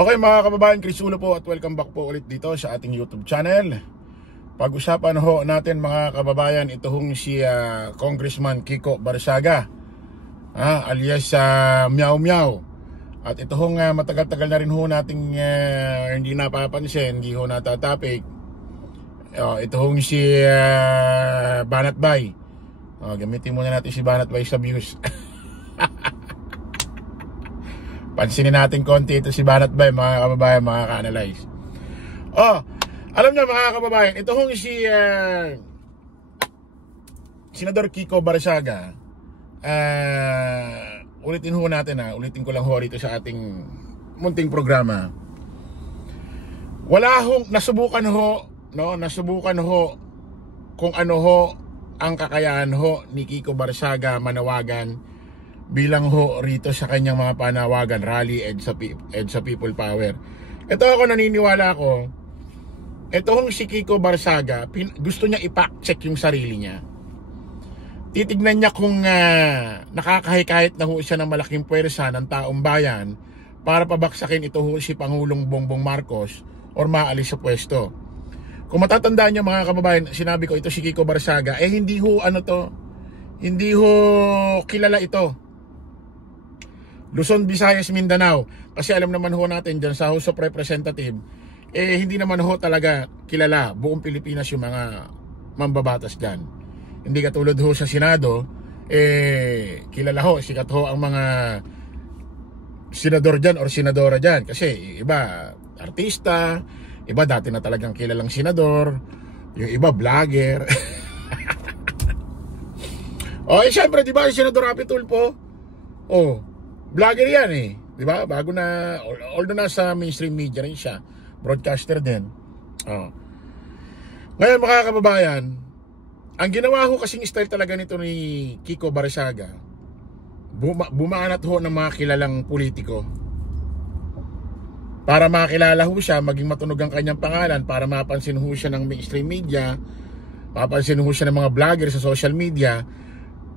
Okay mga kababayan, Chris Ulo po at welcome back po ulit dito sa ating YouTube channel. Pag-usapan ho natin mga kababayan, ito hong si Congressman Kiko Barsaga, alias Meow Meow. At ito hong matagal-tagal na rin ho nating hindi napapansin, hindi ho natatapik. Ito hong si Banat Bay. Gamitin muna natin si Banat Bay sa views. Pansinin natin konti ito si Banat Bay mga kababayan, mga ka-analyze. Alam niyo mga kababayan, ito hong si Senador Kiko Barsaga. Ulitin ho natin ulitin ko lang ho rito sa ating munting programa. Wala hong nasubukan ho kung ano ho ang kakayahan ho ni Kiko Barsaga manawagan bilang ho rito sa kanyang mga panawagan, rally, EDSA People Power. Ito ako naniniwala ko, ito hong si Kiko Barsaga, gusto niya ipack-check yung sarili niya. Titignan niya kung nakakahikayat na ho siya ng malaking puwersa ng taong bayan para pabaksakin ito ho si Pangulong Bongbong Marcos or maalis sa pwesto. Kung matatandaan niyo mga kababayan, sinabi ko ito si Kiko Barsaga, hindi ho hindi ho kilala ito. Luzon, Visayas, Mindanao. Kasi alam naman ho natin dyan sa House of Representative, hindi naman ho talaga kilala buong Pilipinas yung mga mambabatas dyan. Hindi katulad ho sa Senado, kilala ho, sikat ho ang mga senador dyan or senadora dyan. Kasi iba artista, iba dati na talagang kilalang senador, yung iba vlogger. Siyempre, di ba, yung Senador Rapi Tulfo, vlogger yan di ba? Bago na, although nasa mainstream media rin siya, broadcaster din. Ngayon mga kababayan, ang ginawa ho kasing style talaga nito ni Kiko Barsaga, bumaanat ho ng mga kilalang politiko. Para makilala ho siya, maging matunog ang kanyang pangalan, para mapansin ho siya ng mainstream media, mapansin ho siya ng mga vlogger sa social media,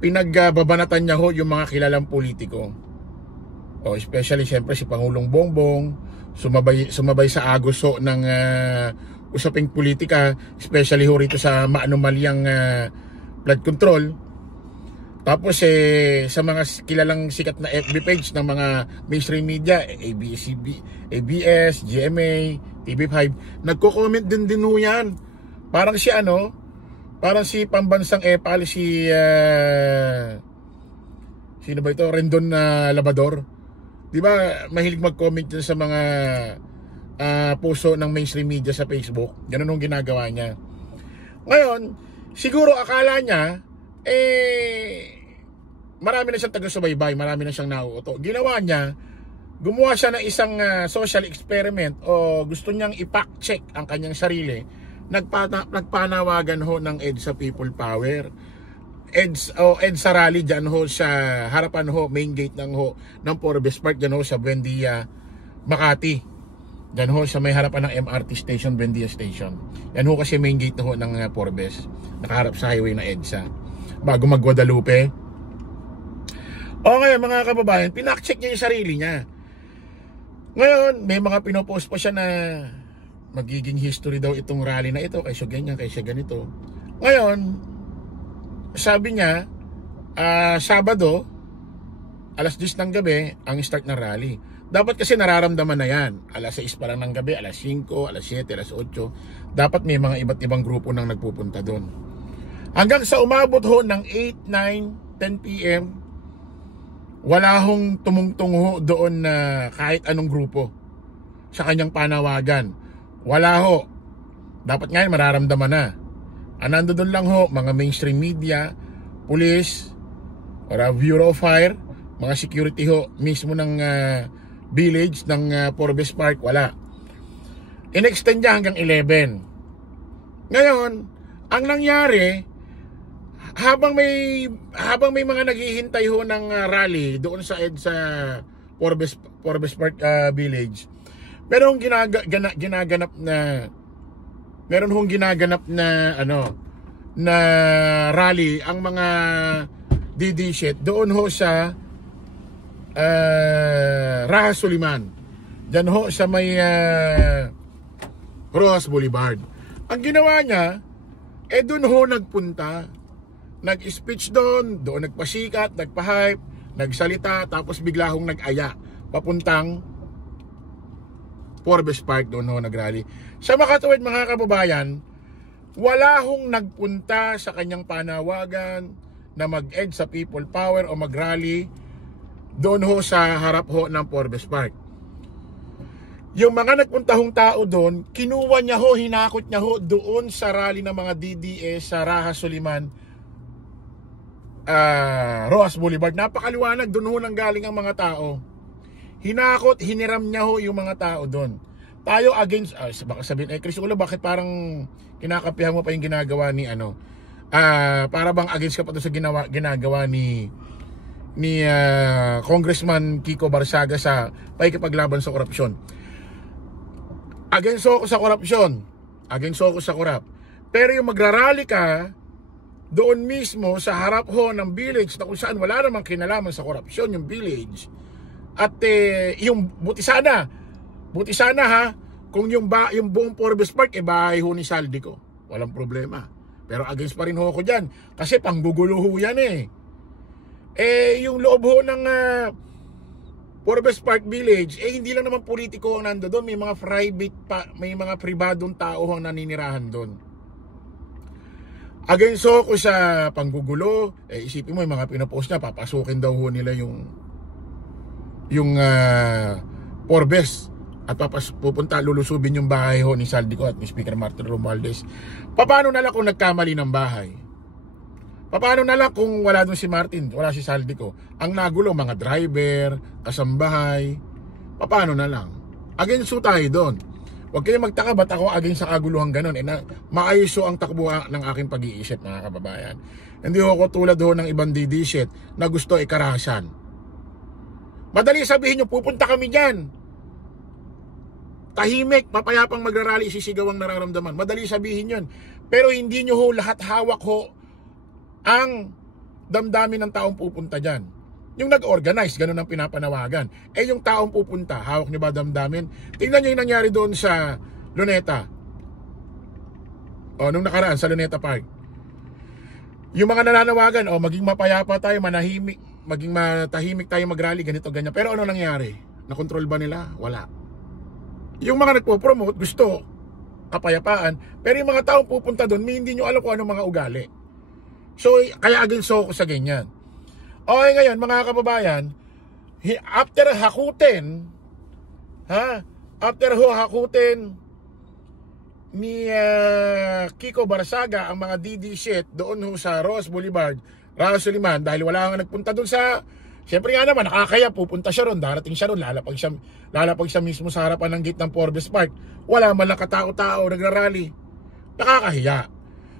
pinagbabanatan niya ho yung mga kilalang politiko. Especially siyempre si Pangulong Bongbong, sumabay sa agos ho ng usaping politika, especially ho rito sa maanumalyang flood control. Tapos sa mga kilalang sikat na FB page ng mga mainstream media, ABS, GMA, TV5, nagko-comment din ho yan. Parang si parang si pambansang epal, sino ba ito? Rendon Labrador. Di ba mahilig mag-comment dyan sa mga puso ng mainstream media sa Facebook? Ganun yung ginagawa niya. Ngayon, siguro akala niya, marami na siyang taga-subaybay, marami na siyang nauuto. Ginawa niya, gumawa siya ng isang social experiment o gusto niyang ipack-check ang kanyang sarili. Nagpanawagan ho ng EDSA People Power. EDSA rally dyan ho sa harapan ho, main gate ng Forbes Park, dyan ho sa Buendia, Makati. Dyan ho sa may harapan ng MRT station, Buendia Station. Yan ho kasi main gate ho ng Forbes, nakaharap sa highway na EDSA, bago mag-Guadalupe. Okay mga kababayan, pinak-check niya yung sarili niya. Ngayon, may mga pinopost pa siya na magiging history daw itong rally na ito, kaysa ganyan, kaysa ganito. Ngayon, sabi niya, Sabado, alas 10 ng gabi, ang start ng rally. Dapat kasi nararamdaman na yan. Alas 6 pa lang ng gabi, alas 5, alas 7, alas 8. Dapat may mga iba't ibang grupo nang nagpupunta doon. Hanggang sa umabot ho ng 8, 9, 10 p.m., wala hong tumungtong ho doon na kahit anong grupo sa kanyang panawagan. Wala ho. Dapat ngayon mararamdaman na. Nando doon lang ho, mga mainstream media, police, or Bureau of Fire, mga security ho, mismo ng village ng Forbes Park, wala. In-extend niya hanggang 11. Ngayon, ang nangyari, habang may mga naghihintay ho ng rally doon sa Forbes Park Village, meron ginaganap na na rally ang mga DD shit doon ho sa Raha Suliman. Diyan ho sa may Rojas Boulevard. Ang ginawa niya, doon ho nagpunta. Nag-speech doon nagpasikat, nagpa-hype, nagsalita, tapos bigla hong nag-aya papuntang Forbes Park, doon ho nagrally. Sa makatuwid mga kababayan, wala hong nagpunta sa kanyang panawagan na mag-ed sa people power o mag-rally doon ho sa harap ho ng Forbes Park. Yung mga nagpunta hong tao doon, kinuha niya ho, hinakot niya ho doon sa rally ng mga DDS sa Raha Soliman, Rojas Boulevard. Napakaliwanag, doon ho nang galing ang mga tao. Hinakot, hiniram niya ho yung mga tao doon. Tayo against, baka sabihin, Chris Ulo, bakit parang kinakapihan mo pa yung ginagawa ni para bang against ka pa doon sa ginagawa ni Congressman Kiko Barsaga sa pakikipaglaban sa korupsyon. Against ako sa korupsyon. Against ako sa korap. Pero yung magrarally ka doon mismo sa harap ho ng village na kung saan wala namang kinalaman sa korupsyon yung village. At yung buti sana ha, kung yung buong Forbes Park bahay ho ni Saldico, walang problema. Pero against pa rin ho ako dyan kasi panggugulo ho yan yung loob ho ng Forbes Park Village, hindi lang naman politiko ang nando doon, may mga private may mga pribadong tao ang naninirahan doon. Against ako sa panggugulo, isipin mo yung mga pinopost niya, papasukin daw ho nila yung Forbes at pupunta lulusubin yung bahay ho ni Saldico at ni Speaker Martin Romualdez. Paano na lang kung nagkamali ng bahay? Paano na lang kung wala doon si Martin, wala si Saldico? Ang nagulo, mga driver, kasambahay. Paano na lang? Against so tayo doon. Huwag kayo magtaka, ba't ako against sa kaguluhan ganun? Maayos ang takbo ng aking pag-iisip, mga kababayan. Hindi ako tulad ho ng ibang didisit na gusto ikarahasan. Madali sabihin nyo, pupunta kami dyan. Tahimik, mapayapang magrarally, sisigaw ang nararamdaman. Madali sabihin yun. Pero hindi nyo ho lahat hawak ho ang damdamin ng taong pupunta dyan. Yung nag-organize, ganun ang pinapanawagan. Yung taong pupunta, hawak nyo ba damdamin? Tingnan nyo yung nangyari doon sa Luneta. Nung nakaraan sa Luneta Park. Yung mga nananawagan, maging mapayapa tayo, manahimik, maging matahimik tayo mag-rally, ganito, ganyan. Pero ano nangyari? Nakontrol ba nila? Wala. Yung mga nagpo-promote, gusto kapayapaan. Pero yung mga taong pupunta doon, hindi nyo alam kung anong mga ugali. So, kaya against ako sa ganyan. Okay, ngayon, mga kababayan, after hakutin ni Kiko Barsaga ang mga DD shit doon ho sa Rojas Boulevard, Raha Soliman, dahil wala kang nagpunta doon sa, siyempre nga naman, nakakaya, pupunta siya ron, darating siya ron, lalapag siya mismo sa harapan ng gate ng Forbes Park. Wala man lang katao-tao, nagrarally. Nakakahiya.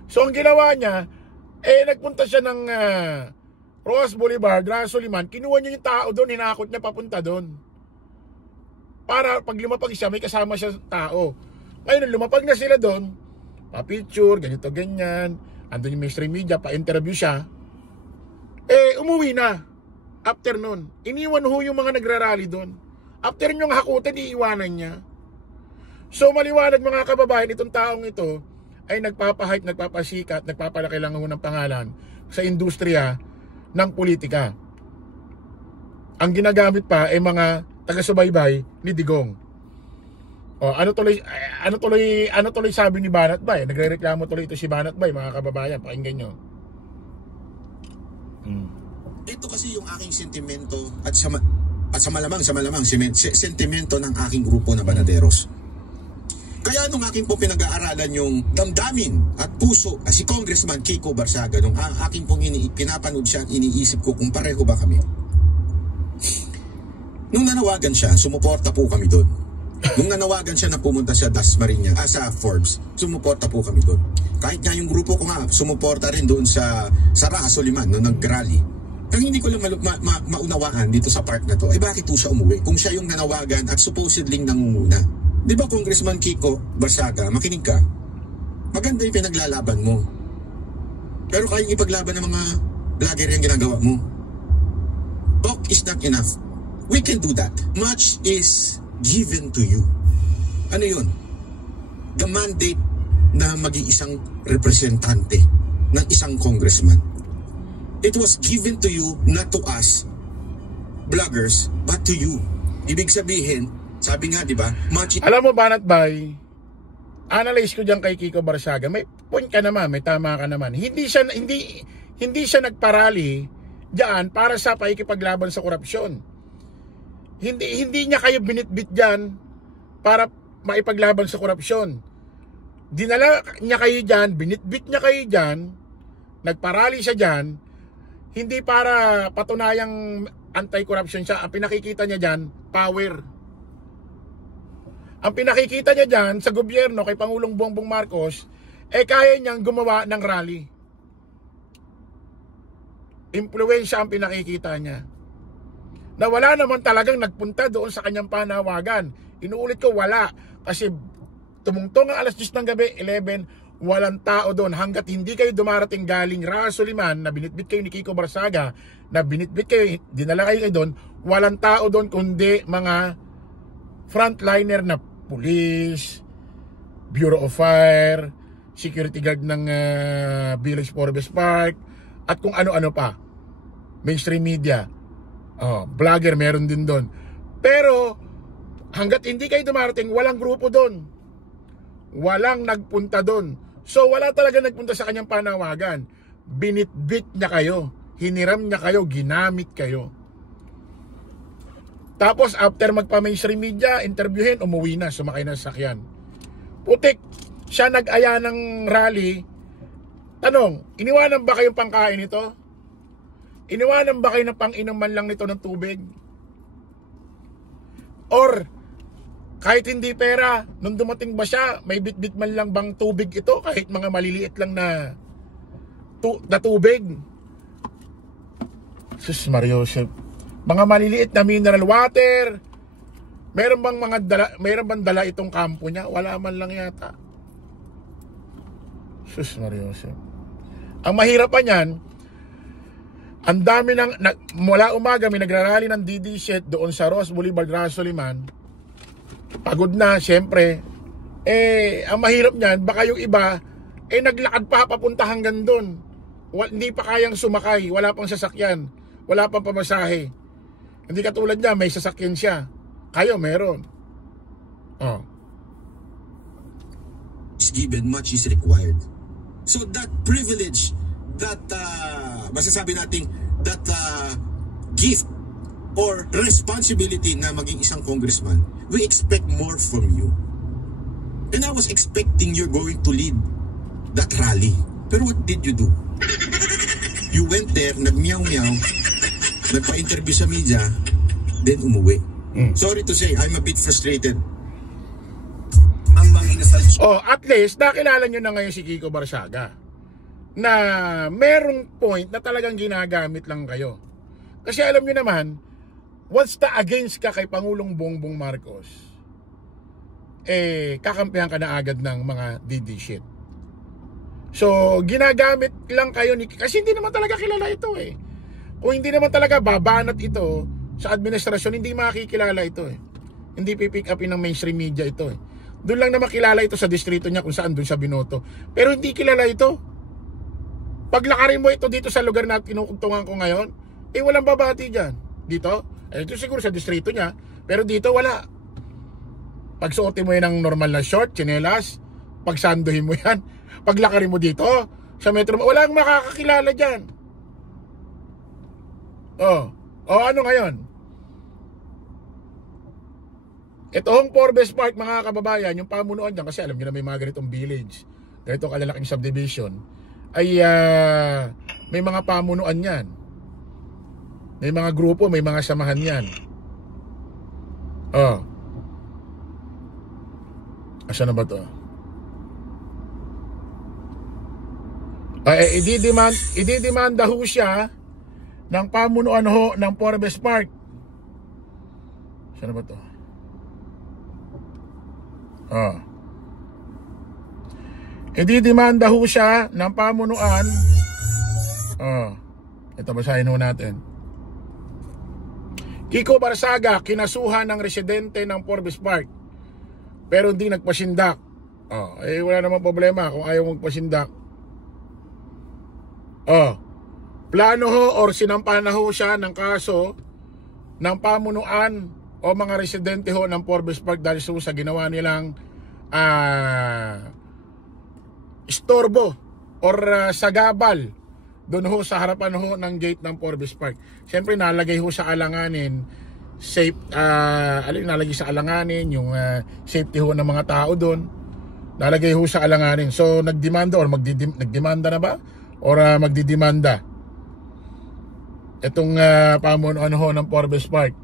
So, ang ginawa niya, nagpunta siya ng Rojas Boulevard, Raha Soliman, kinuha niya yung tao doon, hinakot niya papunta doon. Para pag lumapag siya, may kasama siya tao. Ngayon, lumapag na sila doon, pa-picture, ganito, ganyan, andun yung mainstream media, pa-interview siya, umuwi na. After nun, iniwan ho yung mga nagrarally doon. After nyong hakutin, iiwanan niya. So maliwanag mga kababayan, itong taong ito ay nagpapahype, nagpapasikat, nagpapalaki lang ho ng pangalan sa industriya ng politika. Ang ginagamit pa ay mga taga-subaybay ni Digong. Ano tuloy sabi ni Banat Bay? Nagrereklamo tuloy ito si Banat Bay, mga kababayan, pakinggan nyo. Ito kasi yung aking sentimento at sa malamang sentimento ng aking grupo na Banaderos. Kaya nung aking po pinag-aaralan yung damdamin at puso si Congressman Kiko Barsaga, nung aking pong pinapanood siya, iniisip ko kung pareho ba kami. Nung nanawagan siya, sumuporta po kami doon. Nung nanawagan siya na pumunta sa Dasmariñas, sa Forbes, sumuporta po kami doon. Kahit nga yung grupo ko nga, sumuporta rin doon sa Raha Soliman, no, nag-rally. Ang hindi ko lang maunawaan dito sa park na to, bakit po siya umuwi? Kung siya yung nanawagan at supposedly nangunguna. Di ba, Congressman Kiko Barsaga, makinig ka? Maganda yung pinaglalaban mo. Pero kaya ipaglaban ng mga vlogger yung ginagawa mo. Talk is not enough. We can do that. Much is given to you. Ano yun? The mandate na maging isang representante ng isang congressman. It was given to you, not to us, bloggers, but to you. Ibig sabihin, sabi nga, di ba, alam mo, Banat Bay, analyze ko dyan kay Kiko Barsaga, may point ka naman, may tama ka naman. Hindi siya nagparali diyan para sa pakikipaglaban sa korupsyon. Hindi niya kayo binitbit diyan para maipaglaban sa korupsyon. Dinala niya kayo diyan, binitbit niya kayo diyan, nagparali siya diyan, hindi para patunayang anti-corruption siya. Ang pinakikita niya diyan, power. Ang pinakikita niya diyan sa gobyerno kay Pangulong Bongbong Marcos, kaya niyang gumawa ng rally. Impluwensya ang pinakikita niya. Na wala naman talagang nagpunta doon sa kanyang panawagan. Inuulit ko, wala. Kasi tumungtong ang alas 10 ng gabi, 11, walang tao doon. Hanggat hindi kayo dumarating galing Raha Soliman, na binitbit kayo ni Kiko Barsaga, na binitbit kayo, dinala kayo doon, walang tao doon kundi mga frontliner na police, Bureau of Fire, security guard ng Village Forbes Park, at kung ano-ano pa. Mainstream media, vlogger meron din doon. Pero hanggat hindi kayo dumarating, walang grupo doon, walang nagpunta doon. So wala talaga nagpunta sa kanyang panawagan. Binitbit niya kayo, hiniram niya kayo, ginamit kayo. Tapos after magpa-mainstream media, interviewin, umuwi na, sumakay ng sakyan. Putik, siya nag-aya ng rally. Tanong, iniwanan ba kayong pangkain ito? Iniwanan ba kayo ng pang-inuman lang nito ng tubig? Or kahit hindi pera, nung dumating ba siya, may bit-bit man lang bang tubig ito? Kahit mga maliliit lang na tubig. Sus Mariosep. Mga maliliit na mineral water. Meron bang dala itong kampo niya? Wala man lang yata. Sus Mariosep. Ang mahirap pa niyan, ang dami mula umaga may nagrarally ng DD7 doon sa Ross Boulevard, Raha Soliman. Pagod na, syempre. Ang mahirap niyan, baka yung iba, naglakad pa papunta hanggang doon. Hindi pa kayang sumakay, wala pang sasakyan, wala pang pamasahe. Hindi katulad niya, may sasakyan siya. Kayo, meron. is given, much is required. So that privilege, that masasabi natin, that gift or responsibility na maging isang congressman, we expect more from you. And I was expecting you're going to lead that rally. Pero what did you do? You went there, nag-meow-meow, nagpa-interview sa media, then umuwi. Sorry to say, I'm a bit frustrated. At least, nakilala nyo na ngayon si Kiko Barsaga na merong point na talagang ginagamit lang kayo. Kasi alam nyo naman, once na against ka kay Pangulong Bongbong Marcos, kakampihan ka na agad ng mga DD shit. So, ginagamit lang kayo kasi hindi naman talaga kilala ito eh. Kung hindi naman talaga babanat ito sa administrasyon, hindi makikilala ito eh. Hindi pipick upin ng mainstream media ito eh. Doon lang na makilala ito sa distrito niya kung saan doon siya binoto. Pero hindi kilala ito. Paglakarin mo ito dito sa lugar na kinukungtungan ko ngayon, walang babati dyan. Dito, ito siguro sa distrito niya, pero dito wala. Pagsuotin mo yan ng normal na short, tsinelas, pagsanduhin mo yan, paglakarin mo dito, sa metro, walang makakakilala dyan. Ano ngayon? Itong Forbes Park, mga kababayan, yung pamunuan dyan, kasi alam nyo na may mga ganitong village, ganitong kalalaking subdivision, ay may mga pamunuan yan. May mga grupo, may mga samahan yan. Asa na ba to? Ididemanda ho siya ng pamunuan ho ng Forbes Park. Asa na ba to? Ididemanda ho siya ng pamunuan. Ito, basahin ho natin. Kiko Barsaga, kinasuhan ng residente ng Forbes Park pero hindi nagpasindak. Wala namang problema kung ayaw magpasindak. Plano ho or sinampa na ho siya ng kaso ng pamunuan o mga residente ho ng Forbes Park dahil sa ginawa nilang istorbo or sagabal doon ho sa harapan ho ng gate ng Forbes Park. Siyempre nalagay ho sa alanganin nalagay sa alanganin yung safety ho ng mga tao doon. Nalagay ho sa alanganin. So nagdemanda or nagdemanda na ba? Or magdidemanda itong pamunuan ho ng Forbes Park.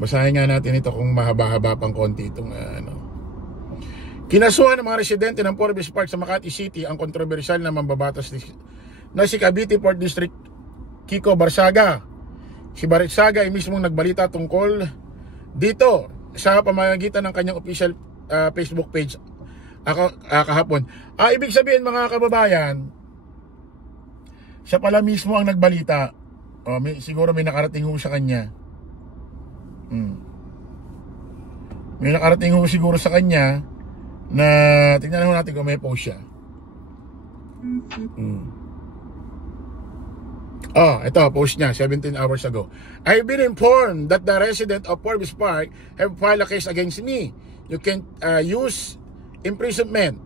Basahin nga natin ito kung mahaba-haba pang konti itong Kinasuhan ng mga residente ng Forbes Park sa Makati City ang kontrobersyal na mambabatas na si Cavite 4th District Kiko Barsaga. Si Barsaga ay mismong nagbalita tungkol dito sa pamamagitan ng kanyang official Facebook page kahapon. Ibig sabihin mga kababayan, siya pala mismo ang nagbalita. Siguro may nakarating ho sa kanya. May nakarating ho siguro sa kanya na tingnan ho natin kung may post siya. Ito post niya 17 hours ago. I've been informed that the resident of Forbes Park have filed a case against me. You can use imprisonment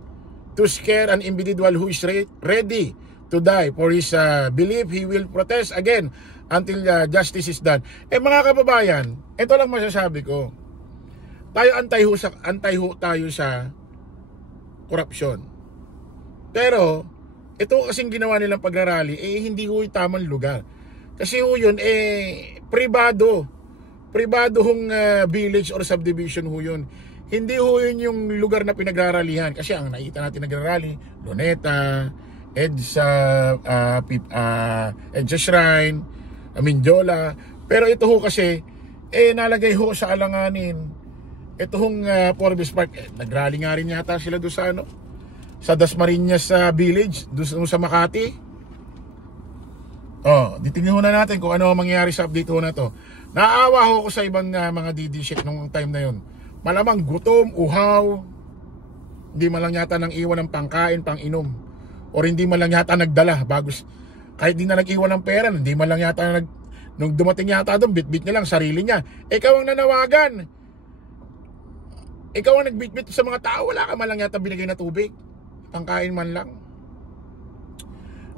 to scare an individual who is ready to die for his belief. He will protest again until justice is done. Mga kababayan, ito lang masasabi ko. Tayo antay ho tayo sa korupsyon. Pero ito kasing ginawa nilang pagrarally hindi ho yung tamang lugar. Kasi ho yun privado hong village or subdivision ho yun. Hindi ho yun yung lugar na pinagraralihan. Kasi ang nakita natin nagrarally, Luneta, EDSA Shrine, Mindiola. Pero ito ho kasi nalagay ho sa alanganin. Ito hong Forbes Park, nagrally nga rin yata sila doon sa sa Dasmariñas Village, doon sa Makati. Ditingnan ho na natin kung ano ang mangyayari sa update ho na to. Naawa ho ko sa ibang mga DD-shit nung time na yon. Malamang gutom, uhaw, hindi man lang yata nang iwan ng pangkain, pang-inom, or hindi man lang yata nagdala kahit di na nag-iwan ng pera, hindi man lang yata nung dumating yata doon, bit-bit niya lang sarili niya. Ikaw ang nanawagan, ikaw ang nagbit-bit sa mga tao, wala ka man lang yata binigay na tubig, pangkain man lang.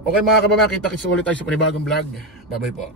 Okay mga kababayan, kita-kits ulit tayo sa panibagong vlog. Bye bye po.